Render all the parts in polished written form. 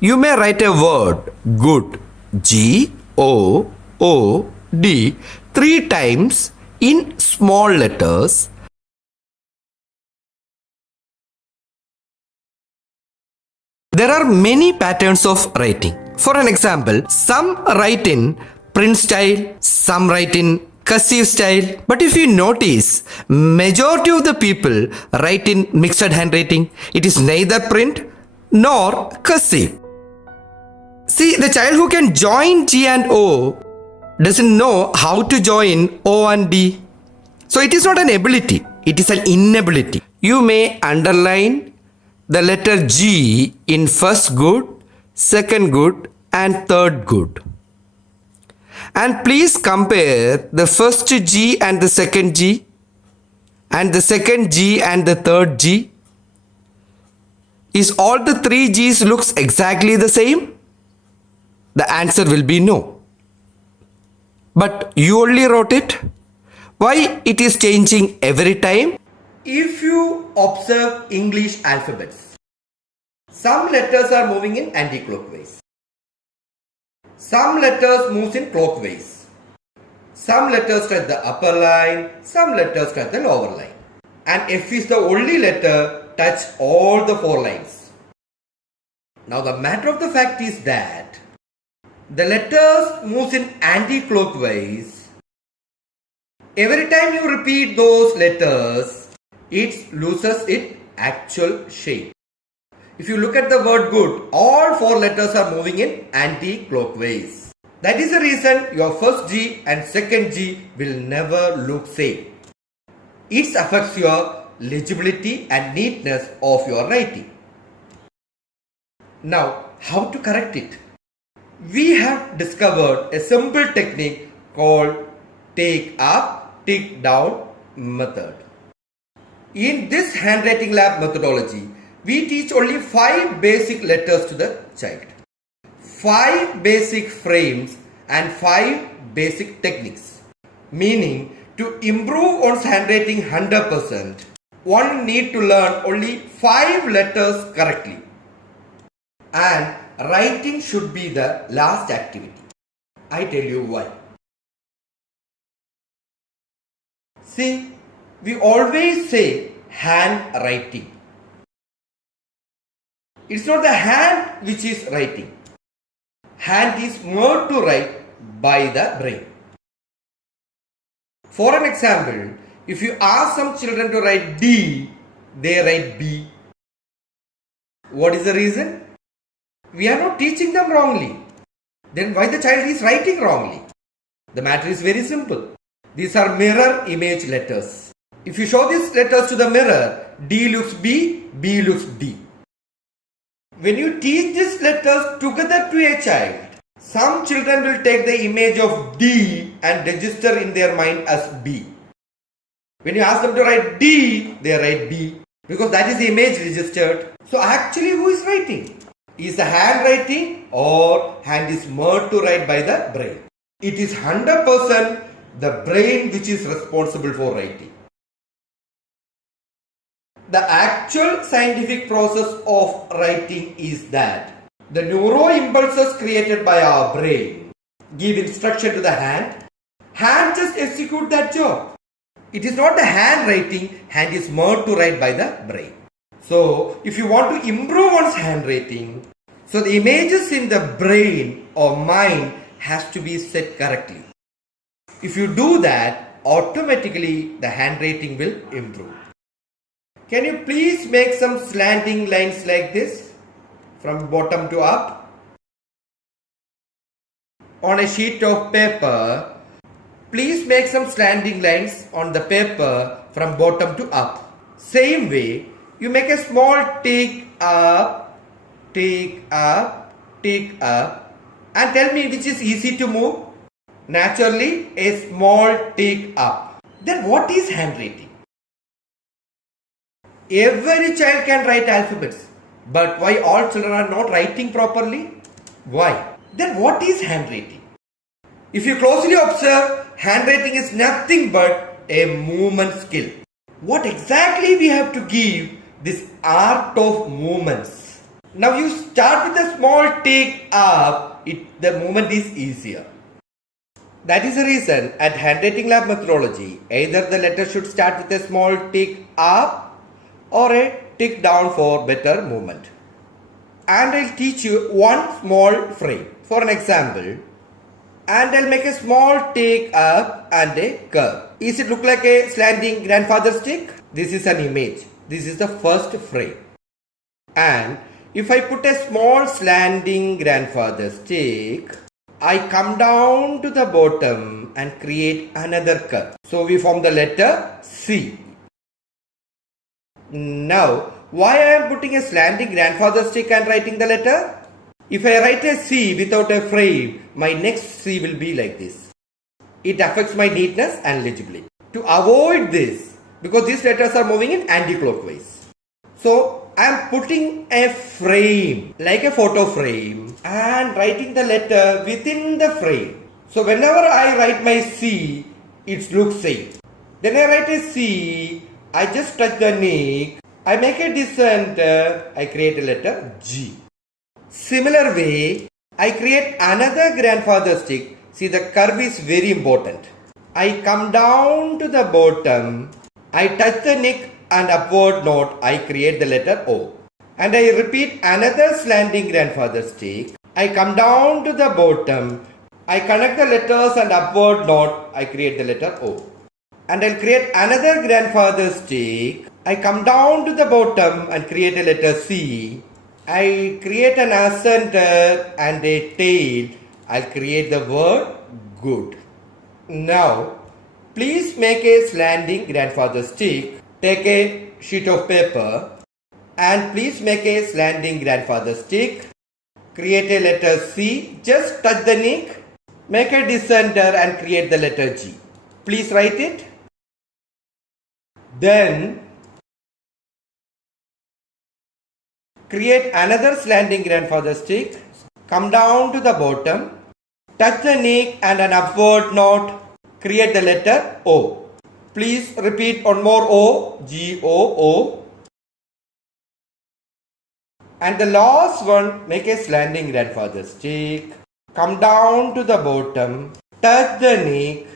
You may write a word good, G O O D, 3 times in small letters. There are many patterns of writing. For an example, some write in print style, some write in cursive style. But if you notice, majority of the people write in mixed handwriting. It is neither print nor cursive. See, the child who can join G and O doesn't know how to join O and D. So it is not an ability, it is an inability. You may underline the letter G in first good, second good and third good. And please compare the first G and the second G and the second G and the third G. Is all the 3 G's looks exactly the same? The answer will be no. But you only wrote it. Why it is changing every time? If you observe English alphabets, some letters are moving in anti-clockwise. Some letters move in clockwise. Some letters touch the upper line, some letters touch the lower line. And F is the only letter touch all the 4 lines. Now the matter of the fact is that the letters move in anti-clockwise. Every time you repeat those letters, it loses its actual shape. If you look at the word good, all 4 letters are moving in anti-clockwise. That is the reason your first G and second G will never look same. It affects your legibility and neatness of your writing. Now, how to correct it? We have discovered a simple technique called take up, tick down method. In this handwriting lab methodology, we teach only 5 basic letters to the child, 5 basic frames and 5 basic techniques. Meaning, to improve one's handwriting 100%, one need to learn only 5 letters correctly. And writing should be the last activity. I tell you why. See, we always say handwriting. It's not the hand which is writing. Hand is more to write by the brain. For an example, if you ask some children to write D, they write B. What is the reason? We are not teaching them wrongly. Then why the child is writing wrongly? The matter is very simple. These are mirror image letters. If you show these letters to the mirror, D looks B, B looks D. When you teach these letters together to a child, some children will take the image of D and register in their mind as B. When you ask them to write D, they write B because that is the image registered. So actually who is writing? Is the hand writing or hand is more to write by the brain? It is 100% the brain which is responsible for writing. The actual scientific process of writing is that the neuro impulses created by our brain give instruction to the hand. Hand just execute that job. It is not the handwriting, hand is more to write by the brain. So, if you want to improve one's handwriting, so the images in the brain or mind has to be set correctly. If you do that, automatically the handwriting will improve. Can you please make some slanting lines like this from bottom to up? On a sheet of paper, please make some slanting lines on the paper from bottom to up. Same way, you make a small tick up, tick up, tick up, and tell me which is easy to move. Naturally, a small tick up. Then what is handwriting? Every child can write alphabets. But why all children are not writing properly? Why? Then what is handwriting? If you closely observe, handwriting is nothing but a movement skill. What exactly we have to give this art of movements? Now you start with a small tick up, the movement is easier. That is the reason at handwriting lab methodology, either the letter should start with a small tick up or a tick down for better movement. And I'll teach you one small frame. For an example, and I'll make a small tick up and a curve. Is it look like a slanting grandfather stick? This is an image. This is the first frame. And if I put a small slanting grandfather stick, I come down to the bottom and create another curve. So we form the letter C. Now, why I am putting a slanting grandfather stick and writing the letter? If I write a C without a frame, my next C will be like this. It affects my neatness and legibility. To avoid this, because these letters are moving in anti-clockwise. So I am putting a frame, like a photo frame, and writing the letter within the frame. So whenever I write my C, it looks same. Then I write a C, I just touch the nick, I make a descent, I create a letter G. Similar way, I create another grandfather stick. See, the curve is very important. I come down to the bottom, I touch the nick and upward node, I create the letter O. And I repeat another slanting grandfather stick. I come down to the bottom, I connect the letters and upward node, I create the letter O. And I'll create another grandfather stick. I come down to the bottom and create a letter C. I create an accenter and a tail. I'll create the word good. Now, please make a slanting grandfather stick. Take a sheet of paper and please make a slanting grandfather stick. Create a letter C. Just touch the nick. Make a descender and create the letter G. Please write it. Then create another slanting grandfather stick, come down to the bottom, touch the nick and an upward node, create the letter O. Please repeat one more O, G-O-O. And the last one, make a slanting grandfather stick, come down to the bottom, touch the nick,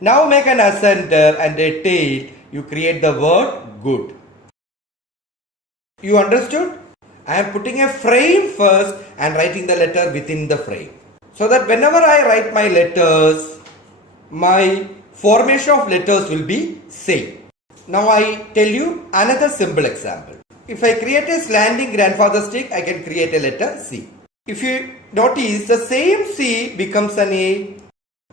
now make an accenter and a tail, you create the word good. You understood? I am putting a frame first and writing the letter within the frame. So that whenever I write my letters, my formation of letters will be same. Now I tell you another simple example. If I create a slanting grandfather stick, I can create a letter C. If you notice, the same C becomes an A,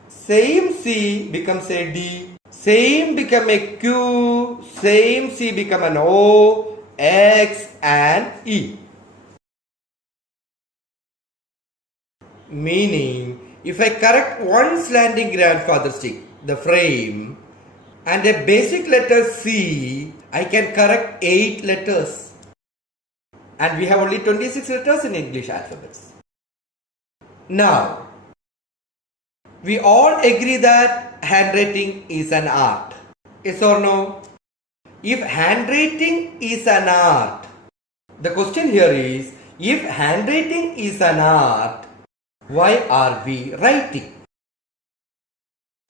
same C becomes a D, same become a Q, same C become an O, X and E. Meaning, if I correct one slanting grandfather stick, the frame, and a basic letter C, I can correct 8 letters. And we have only 26 letters in English alphabets. Now, we all agree that handwriting is an art. Yes or no? If handwriting is an art, the question here is, if handwriting is an art, why are we writing?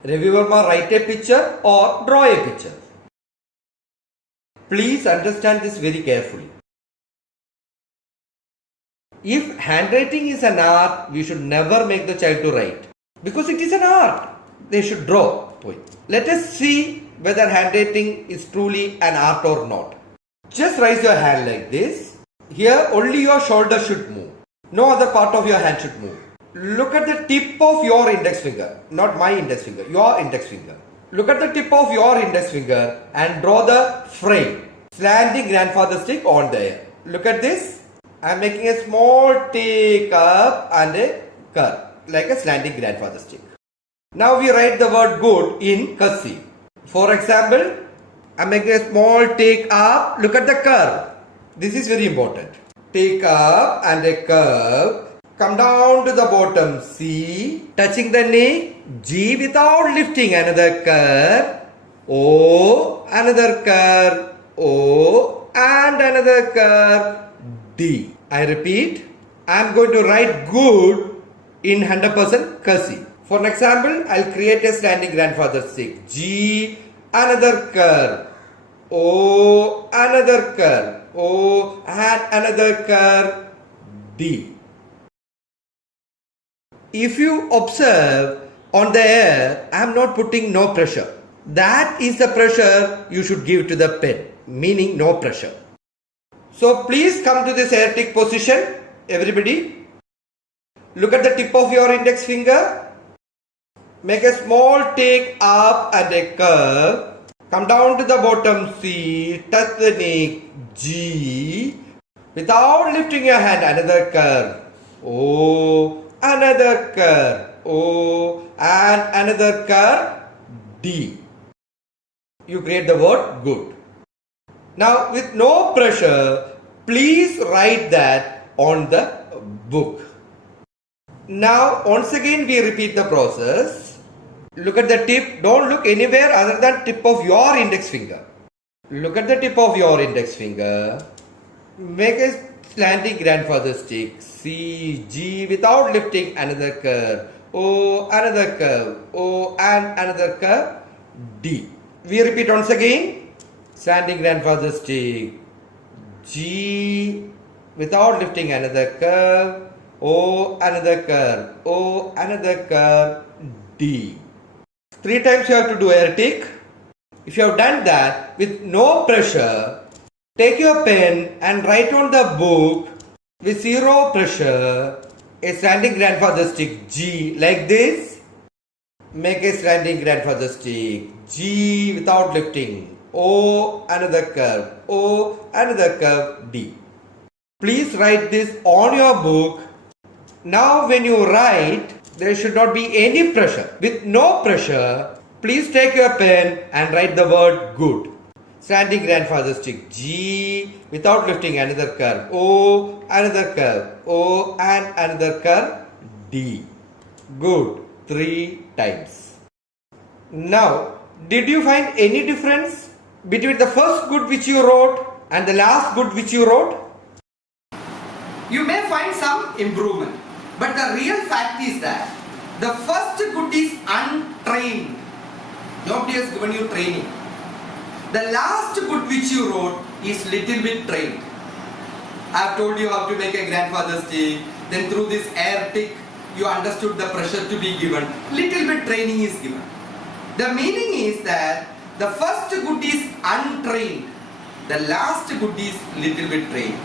Ravi Verma, write a picture or draw a picture. Please understand this very carefully. If handwriting is an art, we should never make the child to write. Because it is an art. They should draw. Let us see whether handwriting is truly an art or not. Just raise your hand like this. Here only your shoulder should move. No other part of your hand should move. Look at the tip of your index finger. Not my index finger, your index finger. Look at the tip of your index finger and draw the frame. Slanting grandfather stick on there. Look at this. I am making a small tick up and a curve. Like a slanting grandfather stick. Now we write the word good in cursive. For example, I am making a small tick up. Look at the curve. This is very important. Tick up and a curve. Come down to the bottom C. Touching the knee. G without lifting. Another curve. O. Another curve. O. And another curve. D. I repeat, I am going to write good in 100% cursive. For an example, I'll create a standing grandfather stick. G, another curve. O, another curve. O, and another curve. D. If you observe on the air, I am not putting no pressure. That is the pressure you should give to the pen, meaning no pressure. So please come to this air tick position, everybody. Look at the tip of your index finger. Make a small tick up and a curve. Come down to the bottom C, touch the neck G. Without lifting your hand, another curve. O, another curve. O, and another curve D. You create the word good. Now with no pressure, please write that on the book. Now once again we repeat the process. Look at the tip. Don't look anywhere other than tip of your index finger. Look at the tip of your index finger. Make a slanting grandfather stick. C, G without lifting another curve. O, another curve. O, and another curve. D. We repeat once again. Slanting grandfather stick. G without lifting another curve. O, another curve. O, another curve. D. 3 times you have to do air tick. If you have done that with no pressure, take your pen and write on the book with zero pressure a standing grandfather stick G like this. Make a standing grandfather stick G without lifting. O, another curve. O, another curve D. Please write this on your book. Now when you write, there should not be any pressure. With no pressure, please take your pen and write the word good. Standing grandfather stick G without lifting another curve. O, another curve. O, and another curve D. Good. 3 times. Now, did you find any difference between the first good which you wrote and the last good which you wrote? You may find some improvement, but the real fact is that the first good is untrained. Nobody has given you training. The last good which you wrote is little bit trained. I have told you how to make a grandfather stick. Then through this air tick, you understood the pressure to be given. Little bit training is given. The meaning is that the first good is untrained. The last good is little bit trained.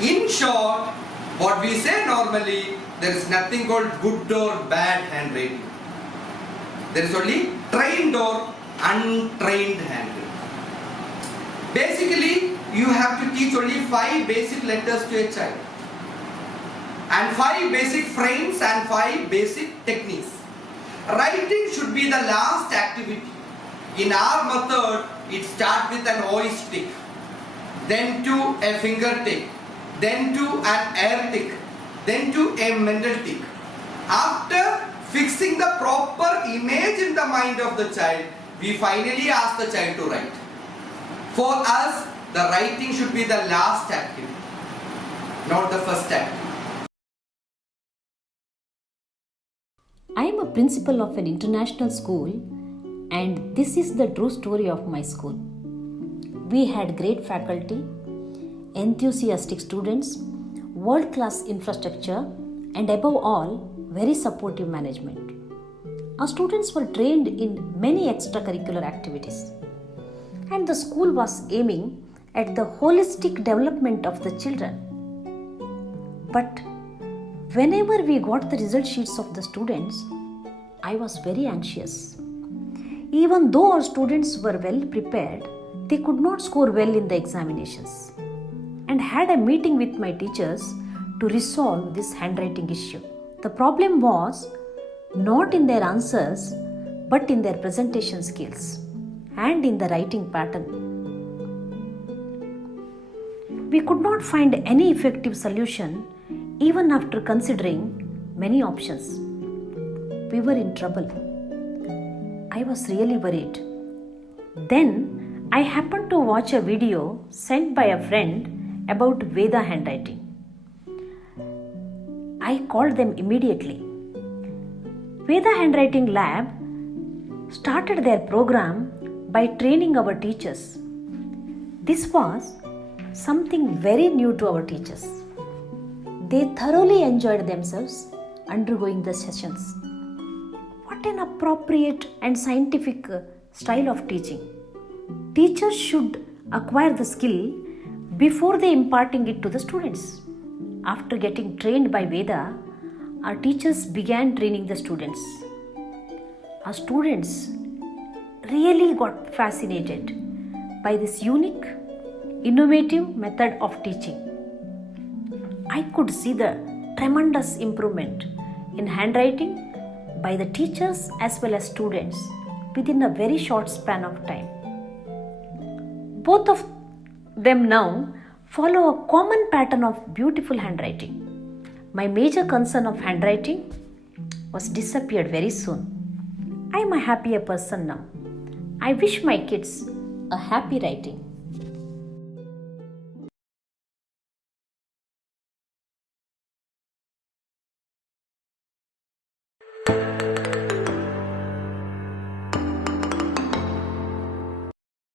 In short, what we say normally, there is nothing called good or bad handwriting. There is only trained or untrained handwriting. Basically, you have to teach only 5 basic letters to a child, and 5 basic frames and 5 basic techniques. Writing should be the last activity. In our method, it starts with an voice tick, then to a finger tick, then to an air tick, then to a mental tick. After fixing the proper image in the mind of the child, we finally ask the child to write. For us, the writing should be the last activity, not the first activity. I am a principal of an international school, and this is the true story of my school. We had great faculty, enthusiastic students, world-class infrastructure, and above all, very supportive management. Our students were trained in many extracurricular activities, and the school was aiming at the holistic development of the children. But whenever we got the result sheets of the students, I was very anxious. Even though our students were well prepared, they could not score well in the examinations, and had a meeting with my teachers to resolve this handwriting issue. The problem was not in their answers, but in their presentation skills and in the writing pattern. We could not find any effective solution even after considering many options. We were in trouble. I was really worried. Then I happened to watch a video sent by a friend about Veda handwriting. I called them immediately. Veda Handwriting Lab started their program by training our teachers. This was something very new to our teachers. They thoroughly enjoyed themselves undergoing the sessions. What an appropriate and scientific style of teaching. Teachers should acquire the skill before they imparting it to the students. After getting trained by Veda, our teachers began training the students. Our students really got fascinated by this unique, innovative method of teaching. I could see the tremendous improvement in handwriting by the teachers as well as students within a very short span of time. Both of them now follow a common pattern of beautiful handwriting. My major concern of handwriting was disappeared very soon. I am a happier person now. I wish my kids a happy writing.